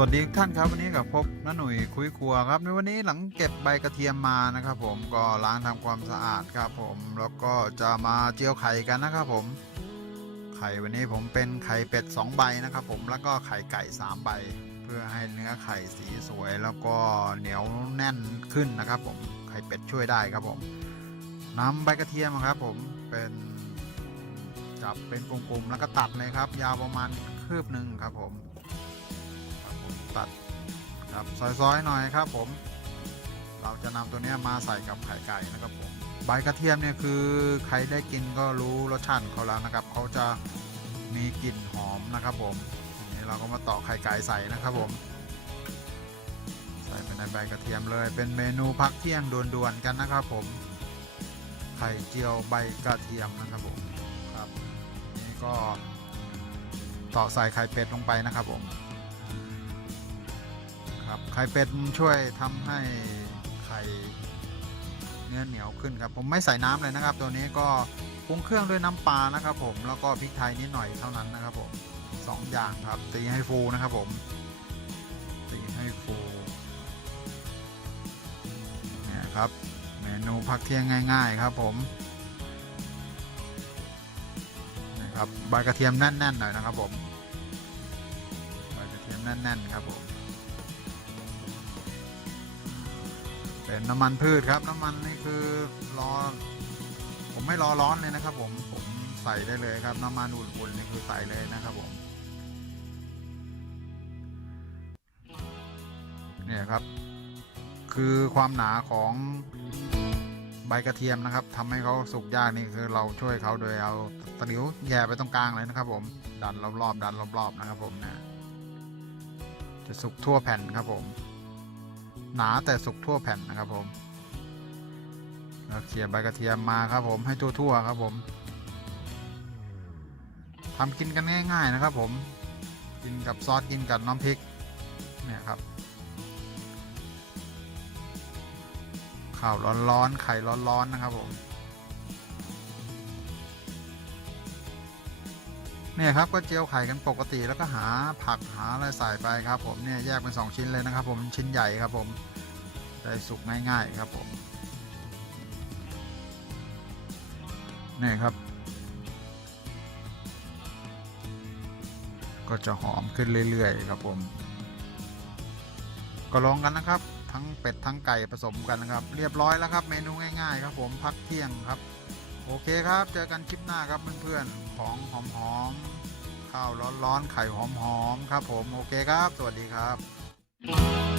วัสดีท่านครับวันนี้กับพบน้าหนุ่ยคุยครัวครับในวันนี้หลังเก็บใบกระเทียมมานะครับ ผมก็ล้างทำความสะอาดครับผมแล้วก็จะมาเจียวไข่กันนะครับผม ไข่วันนี้ผมเป็นไข่เป็ด 2 ใบนะครับ ผมแล้วก็ไข่ไก่ 3 ใบ เพื่อให้เนื้อไข่สีสวย แล้วก็เหนียวแน่นขึ้นนะครับ ผมไข่เป็ดช่วยได้ครับผมนำใบกระเทียมครับ ผมเป็นจับเป็นกลุ่มๆแล้วก็ตัดเลยครับ ยาวประมาณคืบหนึ่งครับผม ตัดครับซอยๆหน่อยครับผม เราจะนำตัวนี้มาใส่กับไข่ไก่นะครับผมใบกระเทียมเนี่ยคือใครได้กินก็รู้รสชาติเขาแล้วนะครับเขาจะมีกลิ่นหอมนะครับผมนี้เราก็มาต่อกไข่ไก่ใส่นะครับผม ใส่ไปในใบกระเทียมเลย เป็นเมนูพักเที่ยงด่วนๆกันนะครับผมไข่เจียวใบกระเทียมนะครับผมครับนี่ก็ต่อใส่ไข่เป็ดลงไปนะครับผม ไข่เป็ดช่วยทำให้ไข่เนื้อเหนียวขึ้นครับ ผมไม่ใส่น้ำเลยนะครับ ตัวนี้ก็ปรุงเครื่องด้วยน้ำปลานะครับ ผมแล้วก็พริกไทยนิดหน่อยเท่านั้นนะครับผมสองอย่างครับตีให้ฟูนะครับผมตีให้ฟูเนี่ยครับ เมนูพักเที่ยงง่าย ๆ ครับผมนะครับใบกระเทียมแน่นๆหน่อยนะครับผมใบกระเทียมแน่นๆครับผม เป็นน้ำมันพืชครับ น้ำมันนี่คือรอ ผมไม่รอร้อนเลยนะครับ ผมผมใส่ได้เลยครับ น้ำมันอุ่นๆนี่คือใส่เลยนะครับผมเนี่ยครับ คือความหนาของใบกระเทียมนะครับทำให้เขาสุกยากนี่คือเราช่วยเขาโดยเอาตะหลิวแย่ไปตรงกลางเลยนะครับ ผมดันรอบๆดันรอบๆนะครับ ผมนะจะสุกทั่วแผ่นครับผม หนาแต่สุกทั่วแผ่นนะครับผมแล้วเขี่ยใบกระเทียมมาครับผมให้ทั่วๆครับผมทำกินกันง่าย ๆนะครับ ผมกินกับซอสกินกับน้ำพริกเนี่ยครับข้าวร้อนๆไข่ร้อนๆนะครับผม เนี่ยครับก็เจียวไข่กันปกติแล้วก็หาผักหาอะไรใส่ไปครับ ผมเนี่ยแยกเป็นสองชิ้นเลยนะครับ ผมชิ้นใหญ่ครับผมได้สุกง่าย ๆ ครับผมนี่ครับ ก็จะหอมขึ้นเรื่อยๆครับผม ก็ลองกันนะครับ ทั้งเป็ดทั้งไก่ผสมกันนะครับ เรียบร้อยแล้วครับ เมนูง่าย ๆ ครับ ผมพักเที่ยงครับ โอเคครับ เจอกันคลิปหน้าครับเพื่อนๆ ของหอมๆ ข้าวร้อนๆ ไข่หอมๆ ครับผม โอเคครับ สวัสดีครับ